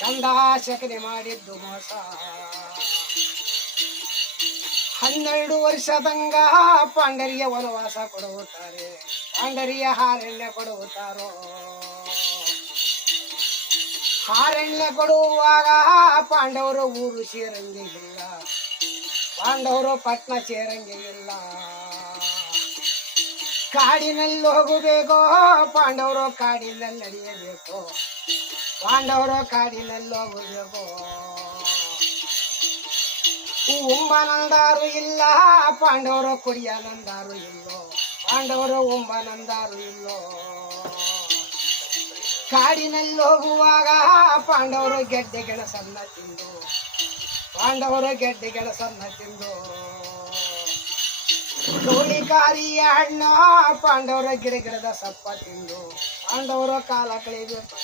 ಕಂದ ಶಕನೆ ಮಾಡಿದ್ದು ಮೋಸ 12 ವರ್ಷದಂಗ ಪಾಂಡರಿಯ ವನವಾಸ ಕೊಡುತ್ತಾರೆ ಪಾಂಡರಿಯ ಹಾರಣ್ಯ ಕೊಡುತ್ತಾರೋ ಹಾರಣ್ಯ ಕೊಡುವಾಗ ಪಾಂಡವರು ಊರು ಸೇರಂಗೆ ಇಲ್ಲ ಪಾಂಡವರು ಪಟ್ನ ಸೇರಂಗೆ ಇಲ್ಲ ಕಾಡಿನಲ್ಲಿ ಹೋಗಬೇಕು ಪಾಂಡವರು ಕಾಡಿನಲ್ಲಿ ನಡೆಯಬೇಕು ಪಾಂಡವರು ಕಾಡಿನಲ್ಲಿ ಹೋಗಬೇಕು ಉಂಬನಂದಾರು ಇಲ್ಲ ಪಾಂಡವರು ಕುಡಿಯನಂದಾರು ಇಲ್ಲೋ ಪಾಂಡವರು ಉಂಬನಂದಾರು ಇಲ್ಲೋ ಕಾಡಿನಲ್ಲಿ ಹೋಗುವಾಗ ಪಾಂಡವರು ಗೆಡ್ಡೆ ಗೆಣಸನ್ನ ತಿಂದು ಪಾಂಡವರು ಗೆಡ್ಡೆ ಗೆಣಸನ್ನ ತಿಂದು ಗೌಳಿಕಾರಿಯ ಹಣ್ಣು ಪಾಂಡವರ ಗಿಡ ಗಿಡದ ಸಪ್ಪ ತಿಂದು ಪಾಂಡವರು ಕಾಲ ಕಳೆಯಬೇಕು